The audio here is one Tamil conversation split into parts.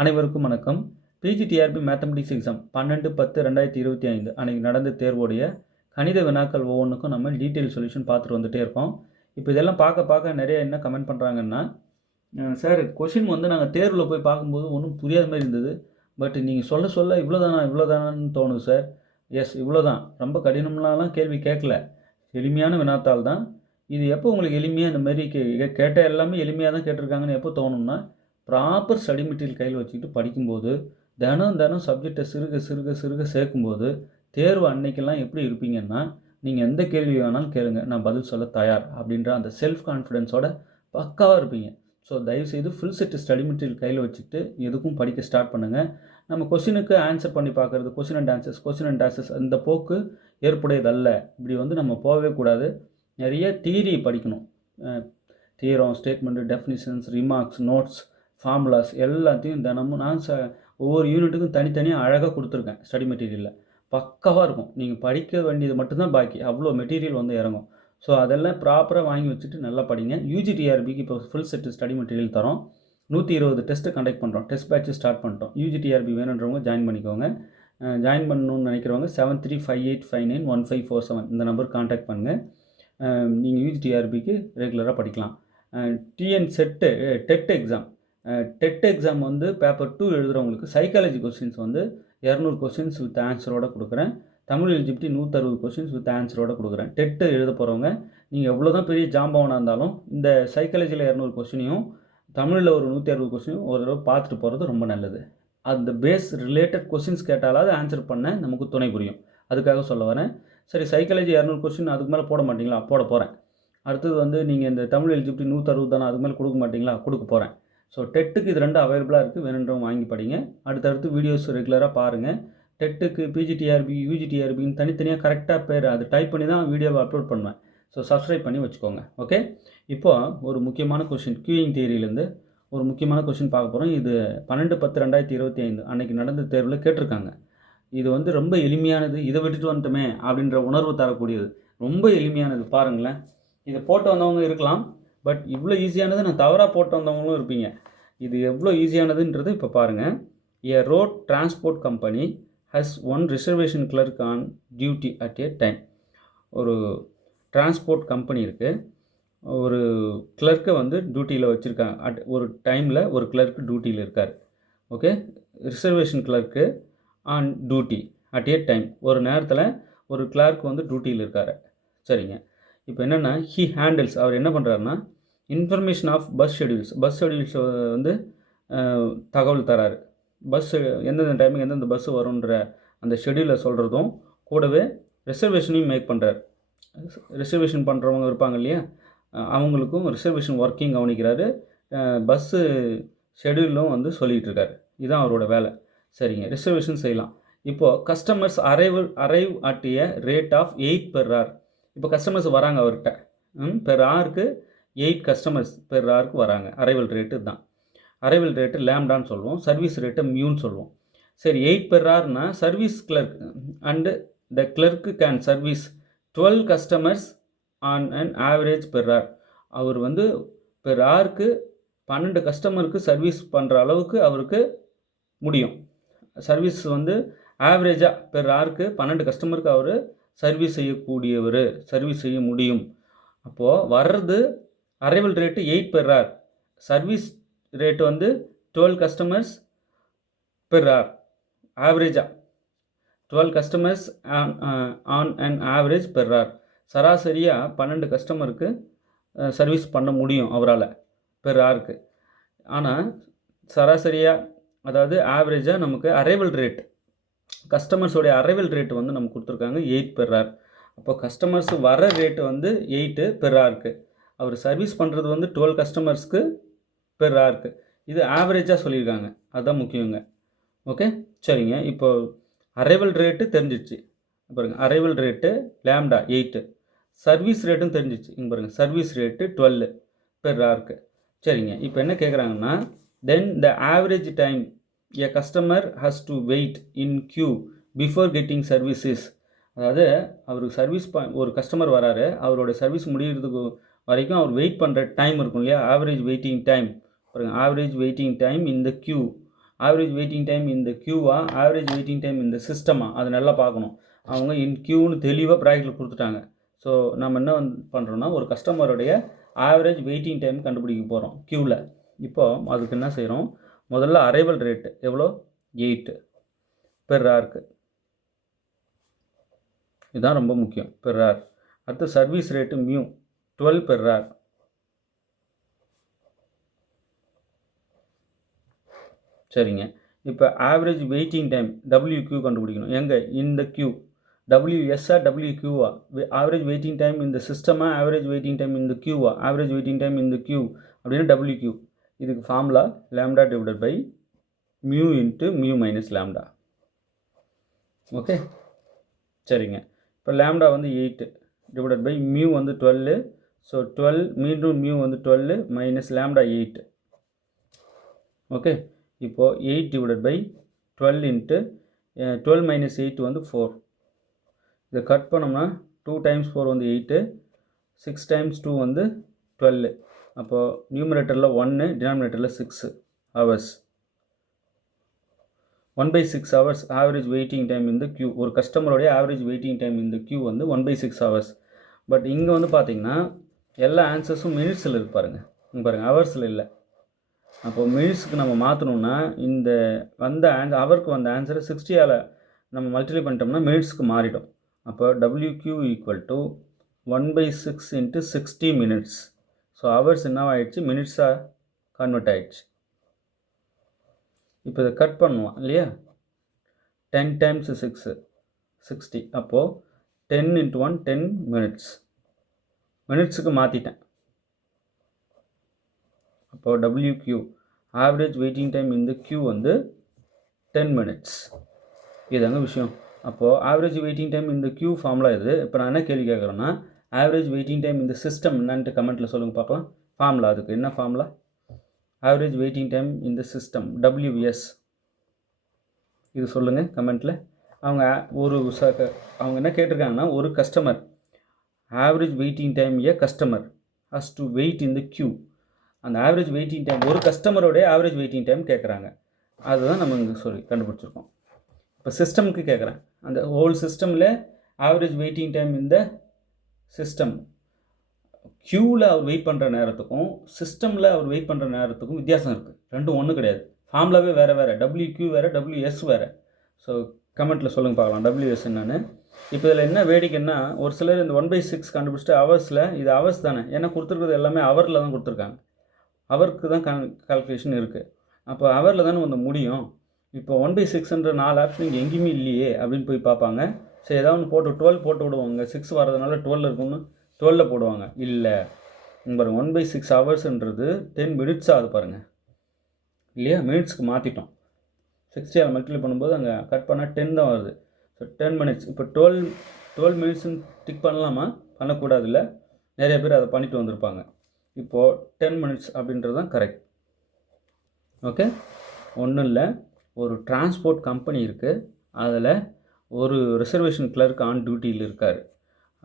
அனைவருக்கும் வணக்கம். பிஜிடிஆர்பி மேத்தமெட்டிக்ஸ் எக்ஸாம் 12/10/2025 அன்றைக்கி நடந்த தேர்வோடைய கணித வினாக்கள் ஒவ்வொன்றுக்கும் நம்ம டீட்டெயில் சொல்யூஷன் பார்த்துட்டு வந்துகிட்டே இருக்கோம். இப்போ இதெல்லாம் பார்க்க நிறைய என்ன கமெண்ட் பண்ணுறாங்கன்னா, சார் கொஷின் வந்து நாங்கள் தேர்வில் போய் பார்க்கும்போது ஒன்றும் புரியாத மாதிரி இருந்தது. பட் நீங்கள் சொல்ல இவ்வளோதானான்னு தோணுது சார். எஸ், இவ்வளோதான். ரொம்ப கடினம்லாம் கேள்வி கேட்கல, எளிமையான வினாத்தாள் தான். இது எப்போ உங்களுக்கு எளிமையாக இந்த மாதிரி கேட்ட எல்லாமே எளிமையாக தான் கேட்டிருக்காங்கன்னு எப்போ தோணும்னா, ப்ராப்பர் ஸ்டடி மெட்டீரியல் கையில் வச்சுக்கிட்டு படிக்கும்போது, தினம் சப்ஜெக்டை சிறுக சேர்க்கும்போது, தேர்வு அன்னைக்கெல்லாம் எப்படி இருப்பீங்கன்னா, நீங்கள் எந்த கேள்வி வேணாலும் கேளுங்க, நான் பதில் சொல்ல தயார் அப்படின்ற அந்த செல்ஃப் கான்ஃபிடென்ஸோட பக்காவாக இருப்பீங்க. ஸோ தயவுசெய்து ஃபுல் செட்டு ஸ்டடி மெட்டீரியல் கையில் வச்சுக்கிட்டு எதுக்கும் படிக்க ஸ்டார்ட் பண்ணுங்கள். நம்ம கொஷினுக்கு ஆன்சர் பண்ணி பார்க்குறது, கொஷின் அண்ட் ஆன்சர்ஸ் இந்த போக்கு ஏற்புடையதல்ல. இப்படி வந்து நம்ம போகவே கூடாது. நிறைய தியரி படிக்கணும். Theorem, statement, definitions, remarks, notes, formulas எல்லாத்தையும் தினமும் நான் ஒவ்வொரு யூனிட்டுக்கும் தனித்தனியாக அழகாக கொடுத்துருக்கேன். ஸ்டடி மெட்டீரியலில் பக்காவாக இருக்கும். நீங்கள் படிக்க வேண்டியது மட்டும்தான் பாக்கி, அவ்வளோ மெட்டீரியல் வந்து இறங்கும். ஸோ அதெல்லாம் ப்ராப்பராக வாங்கி வச்சுட்டு நல்லா படிங்க. யூஜிடிஆர்பிக்கு இப்போ ஃபுல் செட்டு ஸ்டடி மெட்டீரியல் தரோம். 120 டெஸ்ட்டு கண்டக்ட் பண்ணுறோம். டெஸ்ட் பேட்ச்சு ஸ்டார்ட் பண்ணிட்டோம். யூஜிடிஆர்பி வேணுன்றவங்க ஜாயின் பண்ணிக்கோங்க. ஜாயின் பண்ணணும்னு நினைக்கிறவங்க 7358591547 இந்த நம்பருக்கு கான்டாக்ட் பண்ணுங்கள். நீங்கள் யூஜிடிஆர்பிக்கு ரெகுலராக படிக்கலாம். டிஎன் டெட் எக்ஸாம் வந்து பேப்பர் 2 எழுதுகிறவங்களுக்கு சைக்காலஜி கொஸ்டின்ஸ் வந்து 200 கொஸ்டின்ஸ் வித் ஆன்சரோடு கொடுக்குறேன். தமிழ் எலிஜிபிலிட்டி 160 கொஸ்டின்ஸ் வித் ஆன்சரோடு கொடுக்குறேன். டெட்டு எழுத போகிறவங்க நீங்கள் எவ்வளோ தான் பெரிய ஜாம்பவனாக இருந்தாலும் இந்த சைக்காலஜியில் 200 கொஸ்டினையும் தமிழில் ஒரு 160 கொஸ்டினும் ஒரு தடவை பார்த்துட்டு போகிறது ரொம்ப நல்லது. அந்த பேஸ் ரிலேட்டட் கொஸ்டின்ஸ் கேட்டாலாவது ஆன்சர் பண்ண நமக்கு துணை புரியும். அதுக்காக சொல்ல வரேன். சரி, சைக்காலஜி 200 கொஸ்டின் அதுக்கு மேலே போட மாட்டிங்களா? போட போகிறேன். அடுத்தது வந்து நீங்கள் இந்த தமிழ் எலிஜிபிலிட்டி 160 தானே, அதுக்கு மேலே கொடுக்க மாட்டிங்களா? கொடுக்க போகிறேன். ஸோ டெட்டுக்கு இது 2 அவைலபிளாக இருக்குது. வேணுன்றவங்க வாங்கி படிங்க. அடுத்தடுத்து வீடியோஸ் ரெகுலராக பாருங்கள். டெட்டுக்கு பிஜிடிஆர்பி, யூஜிடிஆர்பின்னு தனித்தனியாக கரெக்டாக பேர் அது டைப் பண்ணி தான் வீடியோவை அப்லோட் பண்ணுவேன். ஸோ சப்ஸ்கிரைப் பண்ணி வச்சுக்கோங்க. ஓகே, இப்போது ஒரு முக்கியமான கொஷின், கியூயிங் தியரியிலேருந்து ஒரு முக்கியமான கொஷின் பார்க்க போகிறோம். இது 12/10/2025 அன்றைக்கி நடந்த தேர்வில் கேட்டிருக்காங்க. இது வந்து ரொம்ப எளிமையானது. இதை விட்டுட்டு வந்துட்டோமே அப்படின்ற உணர்வு தரக்கூடியது. ரொம்ப எளிமையானது. பாருங்களேன், இதை போட்டு வந்தவங்க இருக்கலாம், பட் இவ்வளோ ஈஸியானது நான் தவறாக போட்டு வந்தவங்களும் இருப்பீங்க. இது எவ்வளோ ஈஸியானதுன்றது இப்போ பாருங்கள். A road transport company has one reservation clerk on duty at a time. ஒரு டிரான்ஸ்போர்ட் கம்பெனி இருக்குது. ஒரு கிளர்க்கை வந்து டியூட்டியில் வச்சுருக்காங்க. ஒரு டைமில் ஒரு கிளர்க்கு டியூட்டியில் இருக்கார். Okay, reservation clerk on duty at a time. ஒரு நேரத்தில் ஒரு கிளர்க் வந்து டியூட்டியில் இருக்கார். சரிங்க, இப்போ என்னென்னா அவர் என்ன பண்ணுறாருன்னா, இன்ஃபர்மேஷன் ஆஃப் பஸ் ஷெடியூல்ஸ் வந்து தகவல் தராரு. பஸ்ஸு எந்தெந்த டைமுக்கு எந்தெந்த பஸ்ஸு வரும்ன்ற அந்த ஷெடியூலை சொல்கிறதும் கூடவே ரிசர்வேஷனையும் மேக் பண்ணுறாரு. ரிசர்வேஷன் பண்ணுறவங்க இருப்பாங்க இல்லையா, அவங்களுக்கும் ரிசர்வேஷன் ஒர்க்கிங் கவனிக்கிறாரு. பஸ்ஸு ஷெடியூலும் வந்து சொல்லிகிட்டு இருக்காரு. இதுதான் அவரோட வேலை. சரிங்க, ரிசர்வேஷன் செய்யலாம். இப்போது customers arrive at a rate of 8 per hour. இப்போ கஸ்டமர்ஸ் வராங்க அவர்கிட்ட. பெர் ஹவருக்கு 8 கஸ்டமர்ஸ் பெர் ஹவருக்கு வராங்க. அரைவல் ரேட்டு தான். அரைவல் ரேட்டு லேம்டான்னு சொல்லுவோம், சர்வீஸ் ரேட்டு மியூன்னு சொல்லுவோம். சரி, 8 per hourனா service clerk and the clerk can service 12 customers on an average per hour. அவர் வந்து பெர் ஹவருக்கு 12 கஸ்டமருக்கு சர்வீஸ் பண்ணுற அளவுக்கு அவருக்கு முடியும். சர்வீஸ் வந்து ஆவரேஜாக பெர் ஹவருக்கு 12 கஸ்டமருக்கு அவர் சர்வீஸ் செய்ய முடியும். அப்போது வர்றது arrival rate 8 per hour, service rate வந்து 12 கஸ்டமர்ஸ் பெர் ஹவர். ஆவரேஜாக 12 customers on an average per hour. சராசரியாக 12 கஸ்டமருக்கு சர்வீஸ் பண்ண முடியும் அவரால் பெர் ஹவருக்கு. ஆனால் சராசரியாக, அதாவது ஆவரேஜாக நமக்கு அரைவல் ரேட், கஸ்டமர்ஸோடைய அரைவல் ரேட்டு வந்து நமக்கு கொடுத்துருக்காங்க 8 per hour. அப்போ கஸ்டமர்ஸ் வர ரேட்டு வந்து 8 per hourக்கு, அவர் சர்வீஸ் பண்ணுறது வந்து 12 கஸ்டமர்ஸ்க்கு பெர் ஹவருக்கு. இது ஆவரேஜாக சொல்லியிருக்காங்க, அதுதான் முக்கியங்க. ஓகே, சரிங்க. இப்போ அரைவல் ரேட்டு தெரிஞ்சிச்சு. பாருங்க, அரைவல் ரேட்டு லேம்டா 8, சர்வீஸ் ரேட்டும் தெரிஞ்சிச்சு. இங்கே பாருங்கள், சர்வீஸ் ரேட்டு 12 per hourக்கு. சரிங்க, இப்போ என்ன கேட்குறாங்கன்னா, then the average time a customer has to wait in queue before getting services. அதாவது அவருக்கு சர்வீஸ் ஒரு கஸ்டமர் வராரு, அவரோட சர்வீஸ் முடிகிறதுக்கு வரைக்கும் அவர் வெயிட் பண்ணுற டைம் இருக்கும் இல்லையா, ஆவரேஜ் வெயிட்டிங் டைம். பாருங்கள், average waiting time in the Q average waiting time இந்த க்யூவா ஆவரேஜ் வெயிட்டிங் டைம் இந்த சிஸ்டமா அது நல்லா பார்க்கணும். அவங்க இன் க்யூன்னு தெளிவாக ப்ராக்கெட்டில் கொடுத்துட்டாங்க. ஸோ நம்ம என்ன பண்ணுறோன்னா ஒரு கஸ்டமருடைய ஆவரேஜ் வெயிட்டிங் டைம் கண்டுபிடிக்க போகிறோம் க்யூவில். இப்போது அதுக்கு என்ன செய்கிறோம், முதல்ல அரைவல் ரேட்டு எவ்வளோ 8 பெர் ஹாருக்கு, இதுதான் ரொம்ப முக்கியம், பெர் ஹார். அடுத்து service rate mu 12 per hour. சரிங்க. இப்போ ஆவரேஜ் வெயிட்டிங் டைம் WQ கண்டுபிடிக்கணும். எங்கே இந்த Q WSஆ WQவா, ஆவரேஜ் வெயிட்டிங் டைம் இந்த சிஸ்டமா, ஆவரேஜ் வெயிட்டிங் டைம் இந்த Qவா, ஆவரேஜ் வெயிட்டிங் டைம் இந்த Q அப்படின்னு WQ. இதுக்கு formula lambda divided by mu into mu minus lambda. Okay சரிங்க. இப்போ லாம்டா வந்து 8 டிவைடட் பை மியூ வந்து 12. ஸோ 12 மீண்டும் மியூ வந்து 12 மைனஸ் லாம்டா 8. ஓகே இப்போது 8 டிவைடட் பை 12 இன்ட்டு 12 மைனஸ் 8 வந்து 4. இதை கட் பண்ணோம்னா 2 டைம்ஸ் 4 வந்து 8, 6 டைம்ஸ் 2 வந்து 12. அப்போது நியூமரேட்டரில் 1, டினாமினேட்டரில் 6 hours. 1/6 hours average waiting time இந்த க்யூ. ஒரு கஸ்டமருடைய ஆவரேஜ் வெயிட்டிங் டைம் இந்த க்யூ வந்து 1/6 ஹவர்ஸ். பட் இங்கே வந்து பார்த்திங்கன்னா எல்லா ஆன்சர்ஸும் மினிட்ஸில் இருக்கு பாருங்கள். இங்கே பாருங்கள் ஹவர்ஸில் இல்லை. அப்போது மினிட்ஸுக்கு நம்ம மாற்றணுன்னா இந்த வந்த ஹவருக்கு வந்த ஆன்சரை 60ஆல் நம்ம மல்டிப்ளை பண்ணிட்டோம்னா மினிட்ஸுக்கு மாறிடும். அப்போ WQ equal to 1/6 into 60 minutes. So hours என்ன ஆகிடுச்சு, மினிட்ஸாக கன்வெர்ட் ஆகிடுச்சு. இப்போ இதை கட் பண்ணுவோம் இல்லையா, 10 டைம்ஸ் 6 60. அப்போது 10 இன்ட்டு 1 10 மினிட்ஸ். மினிட்ஸுக்கு மாற்றிட்டேன். அப்போது WQ ஆவரேஜ் வெயிட்டிங் டைம் இந்த Q வந்து 10 மினிட்ஸ். இதுதாங்க விஷயம். அப்போது ஆவரேஜ் வெயிட்டிங் டைம் இந்த Q ஃபார்முலா இது. இப்போ நான் என்ன கேள்வி கேட்குறேன்னா, ஆவரேஜ் வெயிட்டிங் டைம் இந்த சிஸ்டம் என்னன்ட்டு கமெண்ட்டில் சொல்லுங்கள் பார்க்கலாம். ஃபார்முலா அதுக்கு என்ன ஃபார்முலா, ஆவரேஜ் வெயிட்டிங் டைம் இந்த சிஸ்டம் WS. இது சொல்லுங்கள் கமெண்ட்டில். அவங்க அவங்க என்ன கேட்டிருக்காங்கன்னா, ஒரு customer average waiting time customer has to wait in the queue. அந்த ஆவரேஜ் வெயிட்டிங் டைம் ஒரு கஸ்டமரோடைய ஆவரேஜ் வெயிட்டிங் டைம் கேட்குறாங்க. அதுதான் நம்ம இங்கே கண்டுபிடிச்சிருக்கோம். இப்போ சிஸ்டமுக்கு கேட்குறேன், அந்த ஹோல் சிஸ்டமில் ஆவரேஜ் வெயிட்டிங் டைம் இந்த சிஸ்டம் க்யூவில் அவர் வெயிட் பண்ணுற நேரத்துக்கும் சிஸ்டமில் அவர் வெயிட் பண்ணுற நேரத்துக்கும் வித்தியாசம் இருக்குது. ரெண்டும் ஒன்றும் கிடையாது. ஃபார்முலாவே வேறு வேறு, WQ வேறு WS வேறு. ஸோ கமெண்ட்டில் சொல்லுங்கள் பார்க்கலாம் WS என்னன்னு. இப்போ இதில் என்ன வேடிக்கைன்னா, ஒரு சிலர் இந்த 1/6 கண்டுபிடிச்சிட்டு ஹவர்ஸில், இது ஹவர்ஸ் தானே, ஏன்னா கொடுத்துருக்குறது எல்லாமே ஹவரில் தான் கொடுத்துருக்காங்க. ஹவருக்கு தான் கால்குலேஷன் இருக்குது. அப்போ ஹவரில் தானே வந்து முடியும். இப்போ 1/6ன்ற 4 ஆப்ஷன் இங்கே எங்கேயுமே இல்லையே அப்படின்னு போய் பார்ப்பாங்க. சரி ஏதாவது ஒன்று போட்டு 12 போட்டு விடுவாங்க. 6 வரதுனால 12 இருக்குன்னு 12 போடுவாங்க. இல்லை பாருங்கள், 1/6 ஹவர்ஸ்ன்றது 10 மினிட்ஸ் ஆகுது பாருங்கள் இல்லையா, மினிட்ஸ்க்கு மாற்றிட்டோம். 60ஆல் மல்டிப்ளை பண்ணும்போது அங்கே கட் பண்ணால் 10 தான் வருது. So 10 minutes. இப்போ 12 மினிட்ஸ்ன்னு டிக் பண்ணலாமா, பண்ணக்கூடாது இல்லை, நிறைய பேர் அதை பண்ணிட்டு வந்திருப்பாங்க. இப்போது 10 மினிட்ஸ் அப்படின்றது தான் கரெக்ட். ஓகே, ஒன்றும் இல்லை, ஒரு டிரான்ஸ்போர்ட் கம்பெனி இருக்குது, அதில் ஒரு ரிசர்வேஷன் கிளர்க் ஆன் டியூட்டியில் இருக்கார்.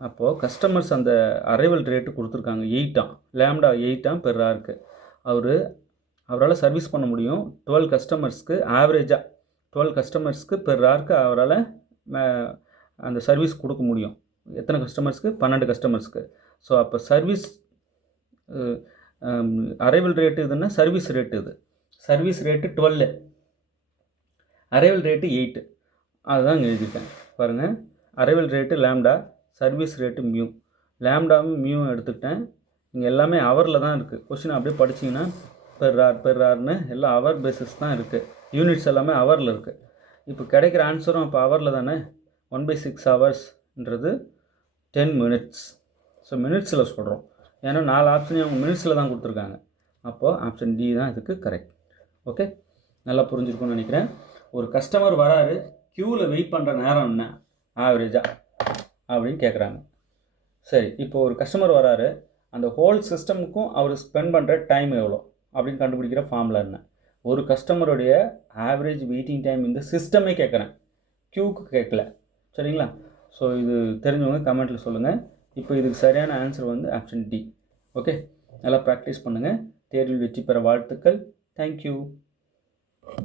அப்போது கஸ்டமர்ஸ் அந்த அரைவல் ரேட்டு கொடுத்துருக்காங்க 8 லாம்டா 8 பெர் ஹாருக்கு. அவரால் சர்வீஸ் பண்ண முடியும் 12 கஸ்டமர்ஸ்க்கு, ஆவரேஜாக 12 கஸ்டமர்ஸ்க்கு பெர் ஹாருக்கு அவரால் அந்த சர்வீஸ் கொடுக்க முடியும். எத்தனை கஸ்டமர்ஸ்க்கு, 12 கஸ்டமர்ஸ்க்கு. ஸோ அப்போ சர்வீஸ் அரைவல் ரேட்டு இதுன்னா சர்வீஸ் ரேட்டு, இது சர்வீஸ் ரேட்டு 12, அரைவல் ரேட்டு 8. அதுதான் இங்கே எழுதியிருக்கேன் பாருங்கள். Arrival rate lambda, service rate mu. லாம்டாவும் மியூவும் எடுத்துக்கிட்டேன். இங்கே எல்லாமே ஹவரில் தான் இருக்குது. கொஸ்டின் அப்படியே படிச்சிங்கன்னா பெர் ஹார்னு எல்லாம் ஹவர் பேசிஸ் தான் இருக்குது. யூனிட்ஸ் எல்லாமே ஹவரில் இருக்குது. இப்போ கிடைக்கிற ஆன்சரும் அப்போ ஹவரில் தானே. 1/6 ஹவர்ஸ்ன்றது 10 மினிட்ஸ். ஸோ மினிட்ஸில் சொல்கிறோம், ஏன்னா 4 ஆப்ஷனையும் அவங்க மினிட்ஸில் தான் கொடுத்துருக்காங்க. அப்போது ஆப்ஷன் டி தான் இதுக்கு கரெக்ட். ஓகே, நல்லா புரிஞ்சிருக்கும்னு நினைக்கிறேன். ஒரு கஸ்டமர் வராரு, க்யூவில் வெயிட் பண்ணுற நேரம் என்ன ஆவரேஜாக அப்படின்னு கேட்குறாங்க. சரி, இப்போ ஒரு கஸ்டமர் வராரு, அந்த ஹோல் சிஸ்டமுக்கும் அவர் ஸ்பெண்ட் பண்ணுற டைம் எவ்வளோ அப்படின்னு கண்டுபிடிக்கிற ஃபார்முலா என்ன. ஒரு கஸ்டமருடைய ஆவரேஜ் வெயிட்டிங் டைம் இந்த சிஸ்டமே கேட்குறேன், க்யூக்கு கேட்கல. சரிங்களா? ஸோ இது தெரிஞ்சவங்க கமெண்ட்டில் சொல்லுங்கள். இப்போ இதுக்கு சரியான ஆன்சர் வந்து ஆப்ஷன் டி. ஓகே, நல்லா ப்ராக்டிஸ் பண்ணுங்கள். தேர்வில் வெற்றி பெற வாழ்த்துக்கள். தேங்க்யூ.